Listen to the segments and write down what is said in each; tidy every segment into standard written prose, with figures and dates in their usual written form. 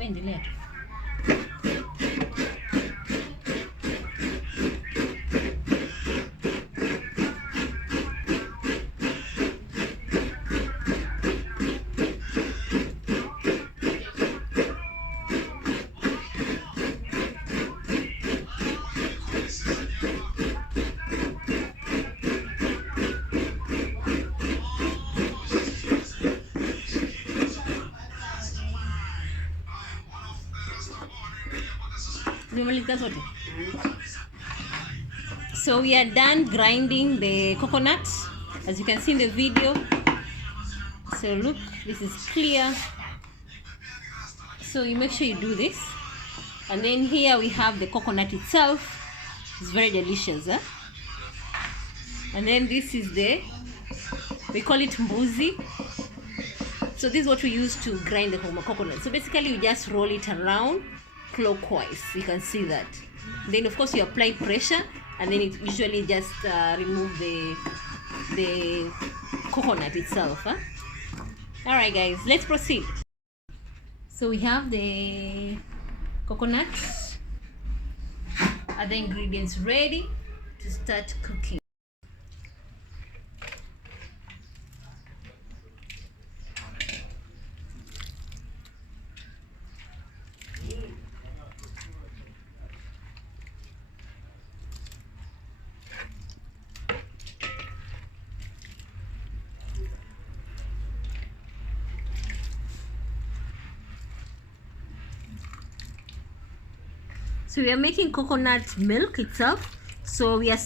Endelea tu. So we are done grinding the coconut, as you can see in the video. So look, this is clear. So you make sure you do this. And then here we have the coconut itself. It's very delicious, huh? And then this is we call it mbuzi. So this is what we use to grind the coconut. So basically you just roll it around clockwise. You can see that. Then of course you apply pressure, and then it usually just remove the coconut itself, huh? All right guys, let's proceed. So we have the coconut, other ingredients ready to start cooking. So we are making coconut milk itself. So we are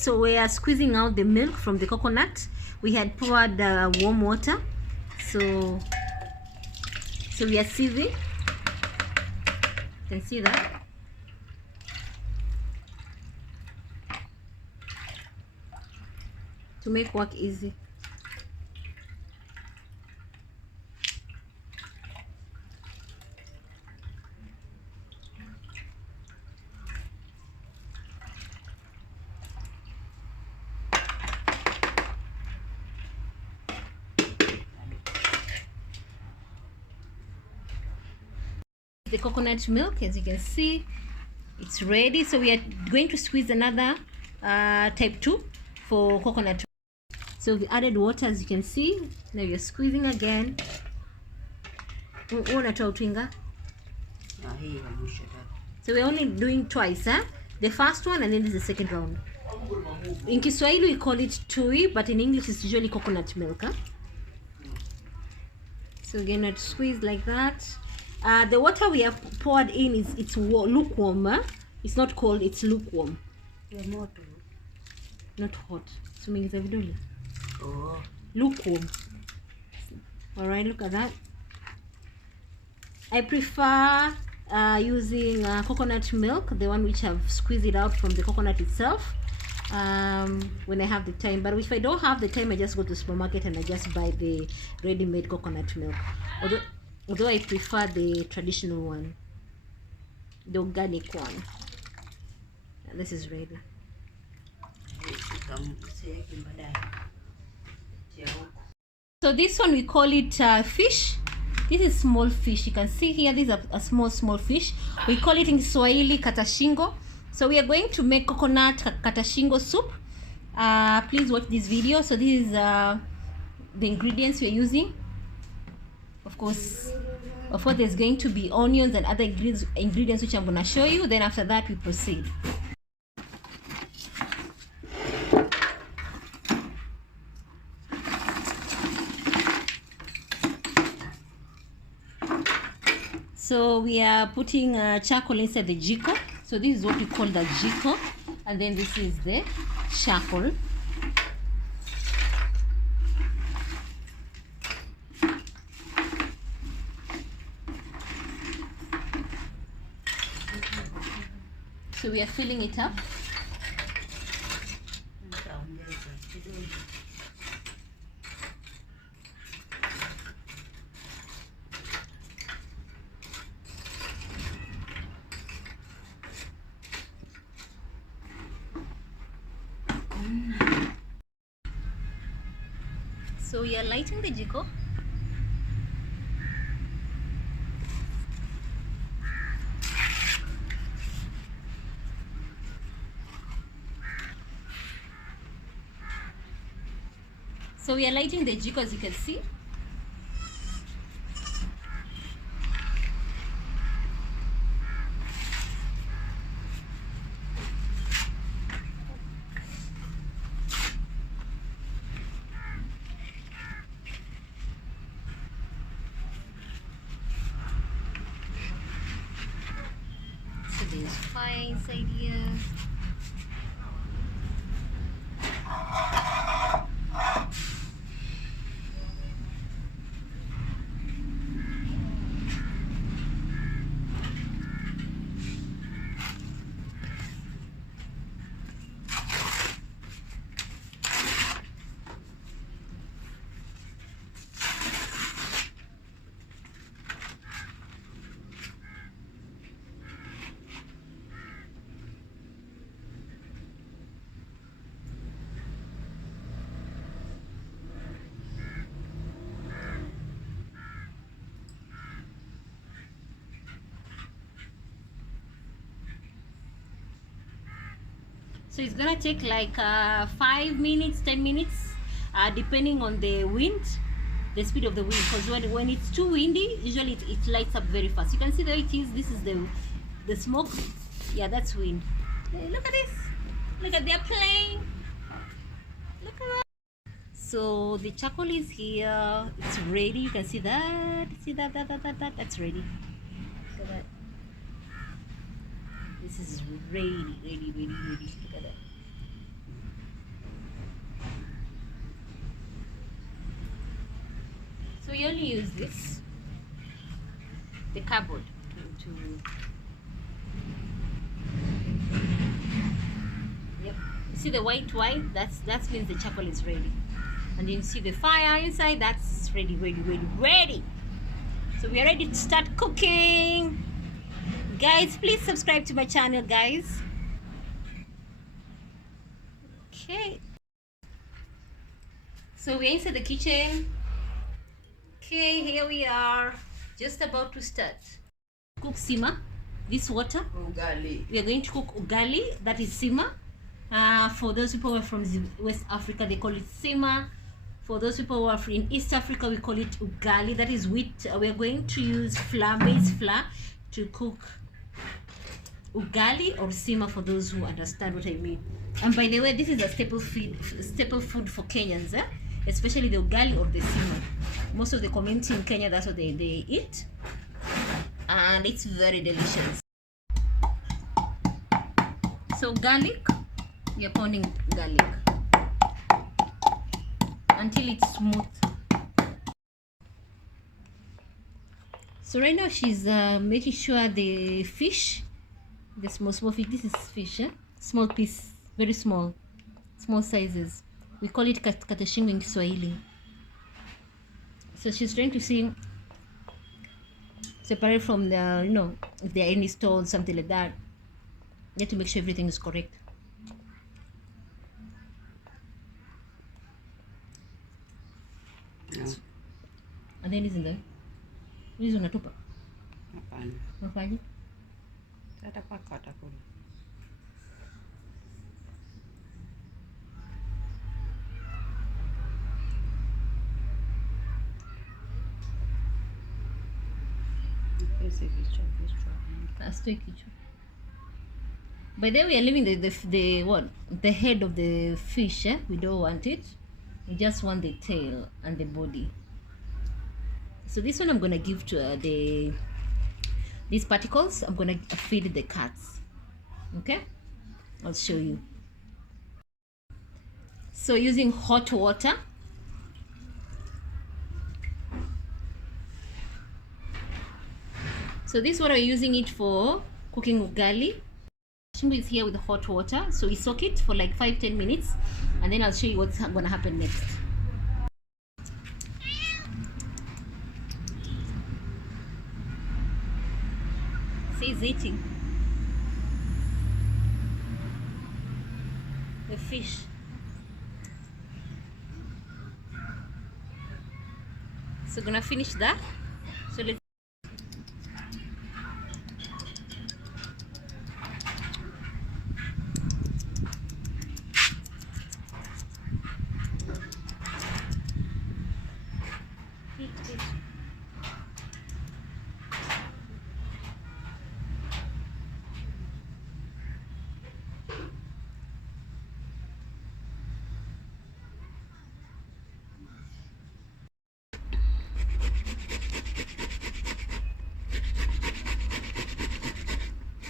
squeezing out the milk from the coconut. We had poured warm water. So we are sieving. You can see that. To make work easy. The coconut milk, as you can see, it's ready. So we are going to squeeze another type 2 for coconut. So we added water, as you can see. Now we are squeezing again. So we're only doing twice, huh? The first one and then this is the second round. In Kiswahili we call it tui, but in English it's usually coconut milk, huh? So again, not squeeze like that. The water we have poured in it's lukewarm, huh? It's not cold, it's lukewarm. Not hot. So means evidently. Oh. Lukewarm. All right, look at that. I prefer using coconut milk, the one which I've squeezed it out from the coconut itself, when I have the time. But if I don't have the time, I just go to the supermarket and I just buy the ready-made coconut milk. Although I prefer the traditional one, the organic one. And this is ready. So this one we call it fish. This is small fish. You can see here, this is a small fish. We call it in Swahili katashingo. So we are going to make coconut katashingo soup. Please watch this video. So this is the ingredients we are using. Of course, there's going to be onions and other ingredients which I'm going to show you. Then after that, we proceed. So we are putting charcoal inside the jiko. So this is what we call the jiko, and then this is the charcoal. So we are filling it up. So we are lighting the jiko. So we are lighting the jiko, as you can see. So there's fire inside here. So it's gonna take like 5 minutes, 10 minutes, depending on the wind, the speed of the wind. Because when it's too windy, usually it lights up very fast. You can see the way it is. This is the smoke. Yeah, that's wind. Hey, look at this. Look at their plane. Look at that. So the charcoal is here. It's ready. You can see that. See that. That's ready. Look at that. This is ready. Look at that. So we only use this, the cardboard, to yep. You see the white? That means the charcoal is ready, and you see the fire inside. That's ready. So we are ready to start cooking. Guys, please subscribe to my channel, guys. Okay. So we're inside the kitchen. Okay, here we are. Just about to start. Cook sima. This water. Ugali. We are going to cook ugali. That is sima. For those people who are from West Africa, they call it sima. For those people who are in East Africa, we call it ugali. That is wheat. We are going to use flour, maize flour, to cook ugali or sima, for those who understand what I mean. And by the way, this is a staple food for Kenyans, especially the ugali or the sima. Most of the community in Kenya, that's what they eat, and it's very delicious. So garlic, you're pounding garlic until it's smooth. So right now she's making sure the fish, the small fish, this is fish, small piece, very small sizes. We call it katashing in Kiswahili. So she's trying to see, separate from the, if there are any stones, something like that. You have to make sure everything is correct. No. And then isn't there? Hizi unatupa? Hapana. Unafanya? Tata paka watakula. By the way, we are leaving the head of the fish. We don't want it. We just want the tail and the body. So this one I'm gonna give to these particles. I'm gonna feed the cats. Okay, I'll show you. So using hot water. So this water we're using it for cooking ugali. Shingo is here with hot water, so we soak it for like 5-10 minutes, and then I'll show you what's gonna happen next. See, it's eating the fish. So gonna finish that. So let's.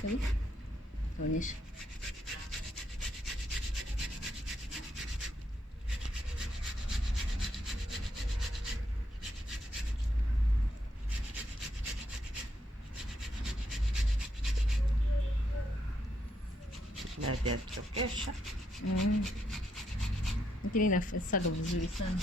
Onyesha. Baadhi ya kuchokesha. Lakini inasaga vizuri sana.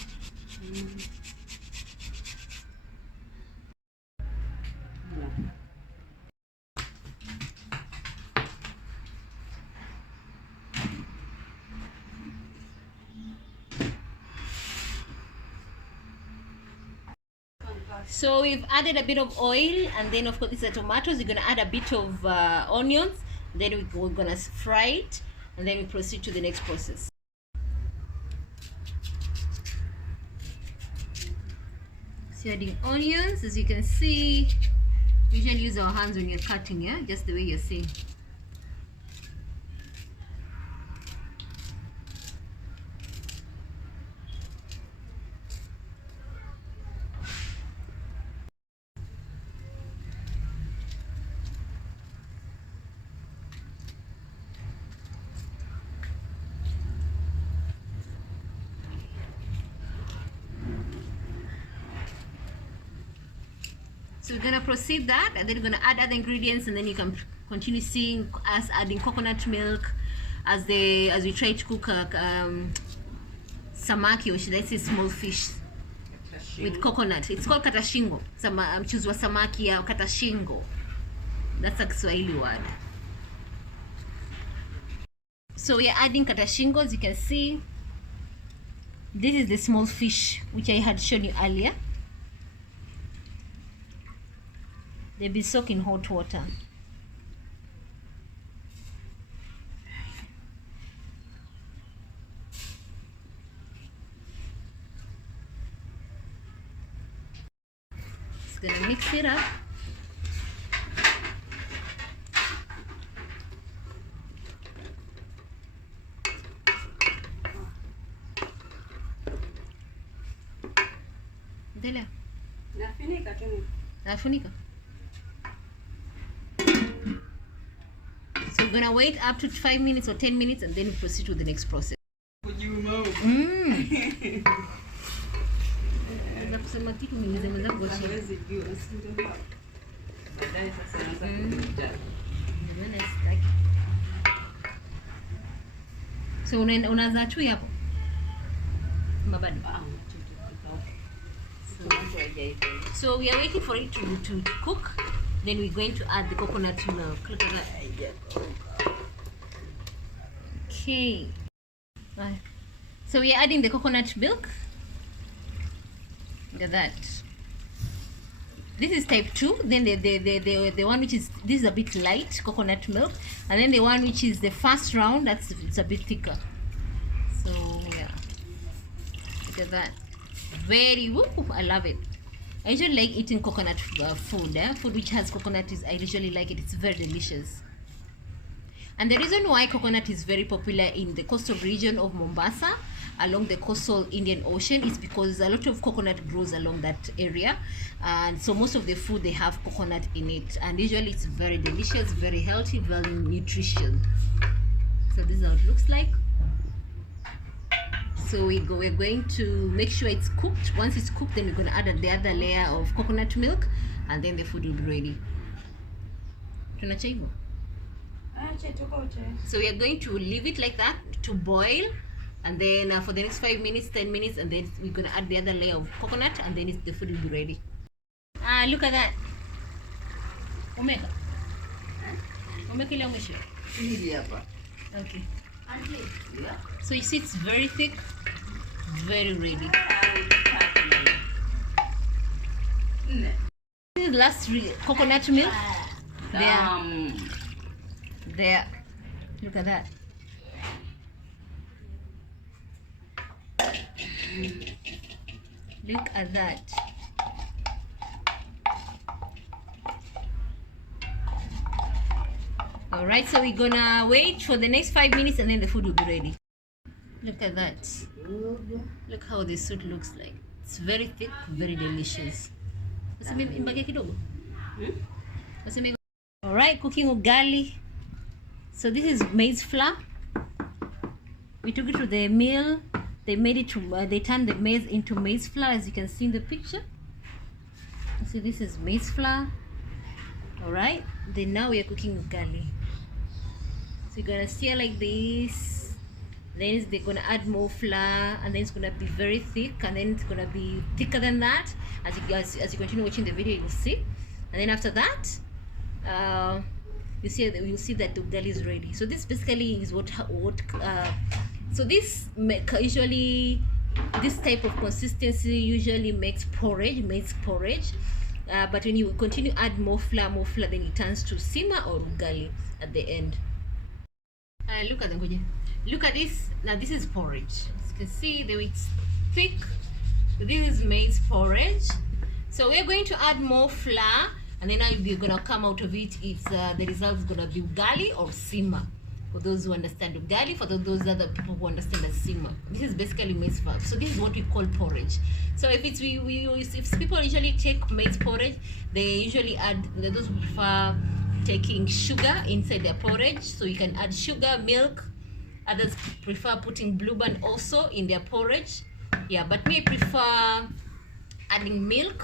So we've added a bit of oil, and then of course these are tomatoes. You're gonna add a bit of onions, then we're gonna fry it, and then we proceed to the next process. So adding onions, as you can see, usually use our hands when you're cutting, yeah, just the way you're seeing. So we're gonna proceed that, and then we're gonna add other ingredients, and then you can continue seeing us adding coconut milk as we try to cook samaki, or should I say small fish with coconut. It's called katashingo. Mchuzi wa samaki au katashingo. That's a Kiswahili word. So we are adding katashingo. As you can see, this is the small fish which I had shown you earlier. They've been soaked in hot water. Just gonna mix it up. Endelea. Nafunika tu. Nafunika. So we're gonna wait up to 5 minutes or 10 minutes, and then we proceed to the next process. So unaanza tu hapo. Mabadi. So we are waiting for it to cook. Then we're going to add the coconut milk. Look at that. Okay. Right. So we are adding the coconut milk. Look at that. This is type 2. Then the one which is, this is a bit light, coconut milk. And then the one which is the first round, it's a bit thicker. So yeah. Look at that. Very, woo, I love it. I usually like eating coconut food. Food which has coconut I usually like it. It's very delicious. And the reason why coconut is very popular in the coastal region of Mombasa, along the coastal Indian Ocean, is because a lot of coconut grows along that area, and so most of the food they have coconut in it, and usually it's very delicious, very healthy, very nutrition. So this is how it looks like. So we're going to make sure it's cooked. Once it's cooked, then we're going to add the other layer of coconut milk, and then the food will be ready. So we are going to leave it like that to boil, and then for the next 5 minutes, 10 minutes, and then we're going to add the other layer of coconut, and then the food will be ready. Look at that. Omega. Omega ile umesha. Okay. So you see it's very thick, very ready. This is the last coconut milk. There. Look at that. Look at that. Alright, so we're gonna wait for the next 5 minutes, and then the food will be ready. Look at that. Look how this soup looks like. It's very thick, very delicious. All right, cooking ugali. So this is maize flour. We took it to the mill. They made it to they turned the maize into maize flour, as you can see in the picture. So this is maize flour. All right, then now we are cooking ugali. So you're gonna stir like this. Then they're gonna add more flour, and then it's gonna be very thick, and then it's gonna be thicker than that. As you continue watching the video, you'll see. And then after that, you'll see that the ugali is ready. So this basically is so this usually, this type of consistency usually makes porridge, maize porridge. But when you continue add more flour, then it turns to sima or ugali at the end. Look at this. Now this is porridge. As you can see, it's thick. This is maize porridge. So we're going to add more flour, and then you're gonna come out of it. It's the result is gonna be ugali or sima. For those who understand ugali, for those other people who understand as sima. This is basically maize flour. So this is what we call porridge. So if people usually take maize porridge, they usually add, those who prefer taking sugar inside their porridge. So you can add sugar, milk. Others prefer putting blue band also in their porridge. Yeah, but me, I prefer adding milk,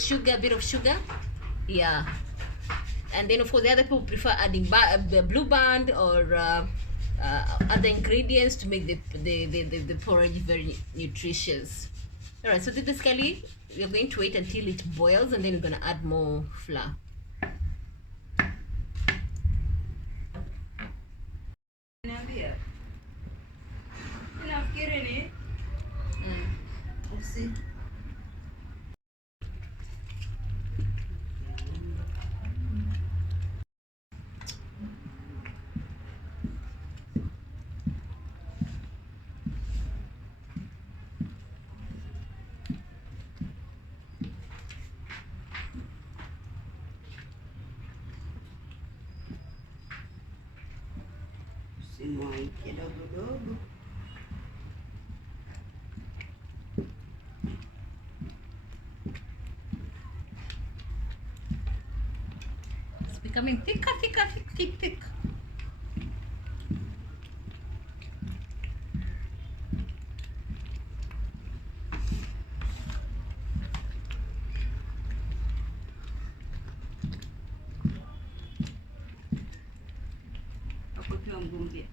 sugar, a bit of sugar. Yeah. And then of course the other people prefer adding the blue band or other ingredients to make the porridge very nutritious. All right, so basically we are going to wait until it boils, and then we're going to add more flour. See. Simoi kidogo. It's becoming thicker. Ukiwa mgumbia.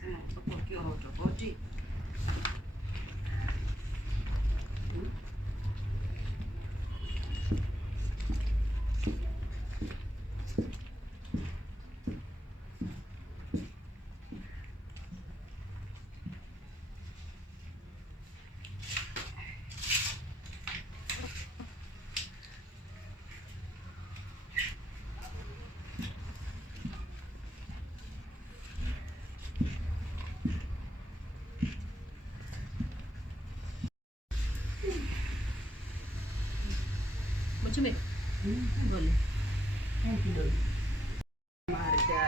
Sema ukiwa hotopoti. Macam boleh. Marga.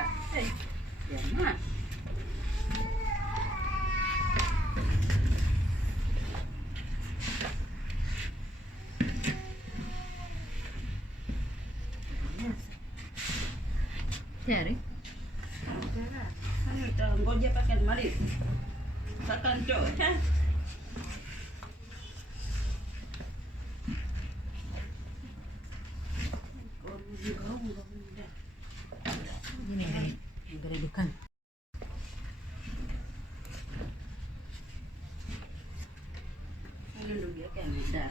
Jangan. Tayari? Ngoja pakai mari. Sakan jo, kan? Ini geredukan. Lalu dia kan dah.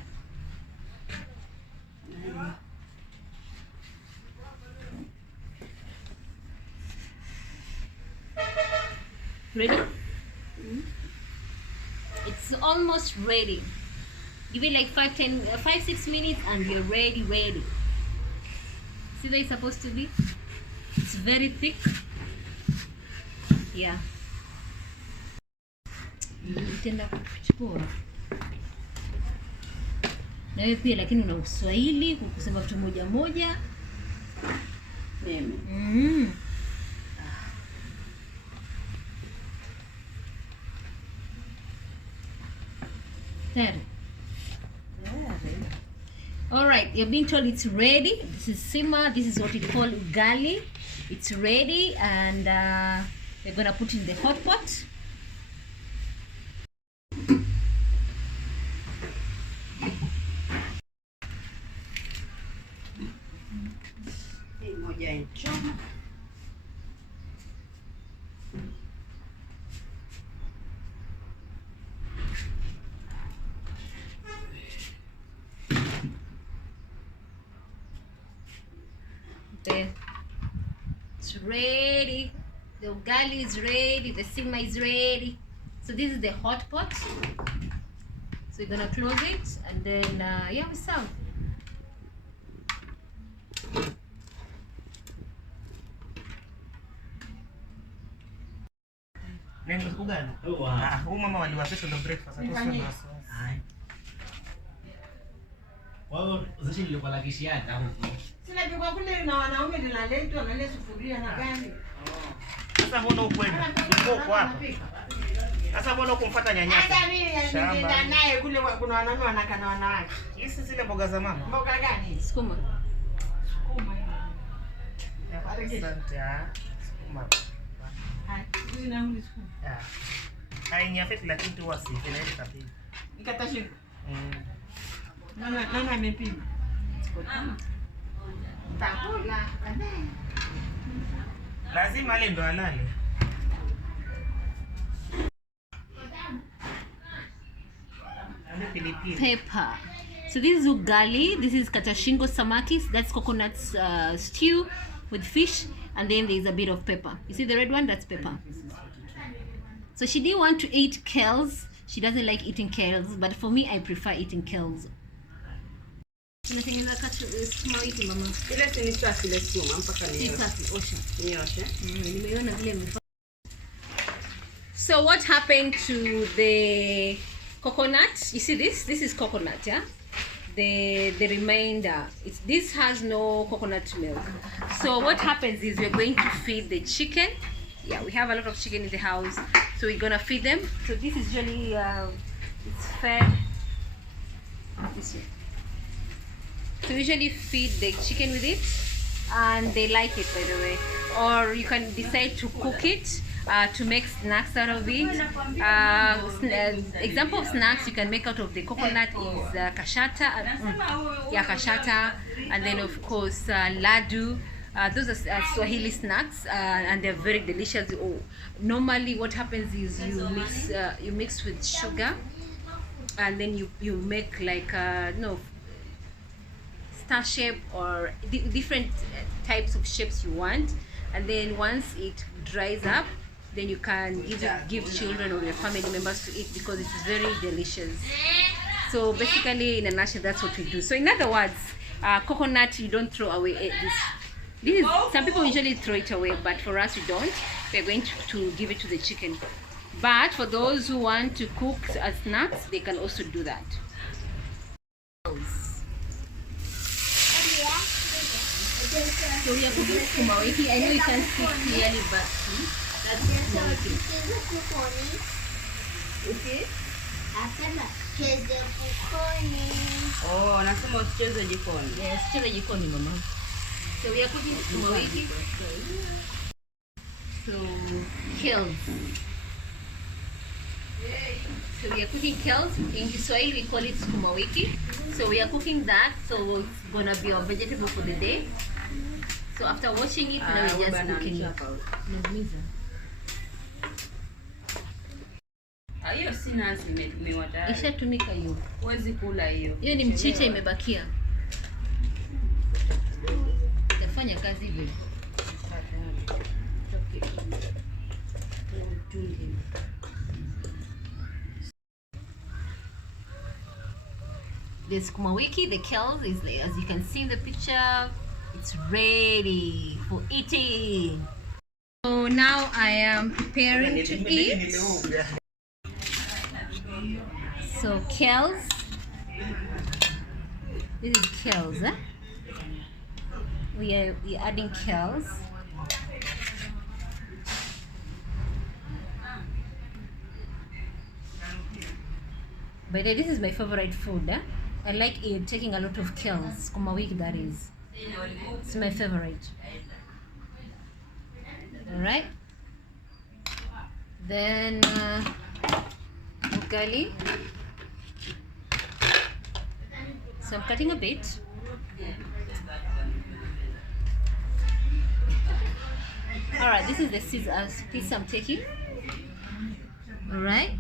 Ready? It's almost ready. Give it like 5-6 minutes and you're ready. See where it's supposed to be? It's very thick. Yeah. Nitaenda kuchukua. Na wewe pia lakini una Uswahili kusema vitu moja. Mimi. Tayari. All right, you're being told it's ready. This is simmer. This is what we call ugali. It's ready, and we're gonna put in the hot pot. There. It's ready. The ugali is ready. The simmer is ready. So this is the hot pot. So you're gonna close it, and then yeah, we serve. Neno ugali. Huyu mama waliwapesha ndo breakfast Wao zashi nilikuwa la kishiata huko. Sina bigwa kule na wanaume linaletwa na ile sufuria na gani. Sasa mbona ukwenda? Uko hapa. Sasa mbona ukumfuata nyanyaka? Hata mimi nilienda naye kule kuna wanaume wanakana wanawake. Hizi zile mboga za mama. Mboga gani? Sukuma. Sukuma. Asante. Sukuma. Hai, huyu na huyu sukuma. Hainyafeti lakini tu wasi inaenda kabisa. Nikata shingo. Nana amepima. Takula. Lazima ale ndo alale. Pepper. So this is ugali. This is katashingo samakis. That's coconut stew with fish, and then there is a bit of pepper. You see the red one? That's pepper. So she didn't want to eat kales. She doesn't like eating kales, but for me, I prefer eating kales. Unatengeneza sukuma wiki mama. Ile si safi ile sukuma mpaka ni safi osha. Nioshe. Nimeona vile mfano. So what happened to the coconut? You see this? This is coconut, yeah? The remainder. This has no coconut milk. So what happens is we're going to feed the chicken. Yeah, we have a lot of chicken in the house, so we're gonna feed them. So this is usually it's fed this way. So we usually feed the chicken with it, and they like it, by the way. Or you can decide to cook it to make snacks out of it. Example of snacks you can make out of the coconut is kashata, kashata, and then of course ladu. Those are Swahili snacks, and they're very delicious. Normally, what happens is you mix with sugar, and then you make like star shape or different types of shapes you want, and then once it dries up, then you can give children or your family members to eat because it's very delicious. So basically, in a nutshell, that's what we do. So in other words, coconut you don't throw away. This is, some people usually throw it away, but for us we don't. We're going to give it to the chicken. But for those who want to cook as snacks, they can also do that. So we are cooking sukuma wiki. I know you can't see clearly, but that's sukuma wiki. Okay. Oh, nasema usicheze jikoni. Yes, usicheze jikoni mama. So we are cooking sukuma wiki. So kales. So we are cooking kales. In Kiswahili we call it sukuma wiki. So we are cooking that. So it's gonna be our vegetable for the day. So after washing it, now we're just cooking it. Hiyo si nazi imetumiwa tayari. Ishatumika hiyo. Huwezi kula hiyo. Hiyo ni mchicha imebakia. Itafanya kazi hivyo. The sukuma wiki, the kales is there. As you can see in the picture, it's ready for eating. So now I am preparing to eat. So kales. This is kales, eh? We are adding kales. By the way, this is my favorite food, eh? I like it taking a lot of kills. Kuma week, that is. It's my favorite. Alright. Then ugali. So I'm cutting a bit. Alright, this is the scissors piece I'm taking. Alright.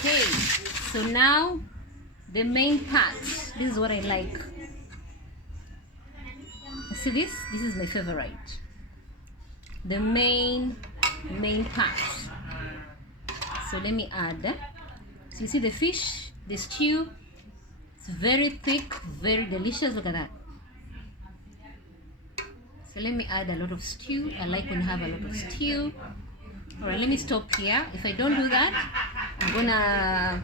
Okay, so now the main part. This is what I like. See this? This is my favorite. The main part. So let me add. So you see the fish, the stew. It's very thick, very delicious. Look at that. So let me add a lot of stew. I like when you have a lot of stew. Alright, let me stop here. If I don't do that, I'm gonna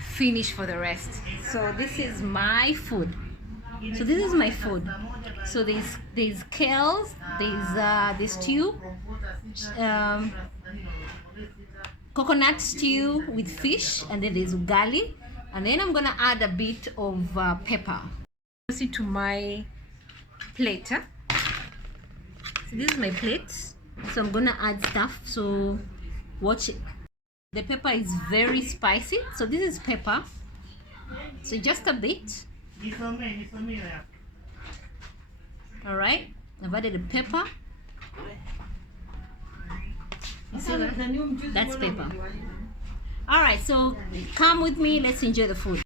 finish for the rest. So this is my food. So this is my food. So there's kales, there's the stew, coconut stew with fish, and then there's ugali, and then I'm gonna add a bit of pepper. Proceed to my plate. So this is my plate. So I'm gonna add stuff. So watch it. The pepper is very spicy. So this is pepper. So just a bit. All right. I've added the pepper. You see that? That's pepper. All right. So come with me. Let's enjoy the food.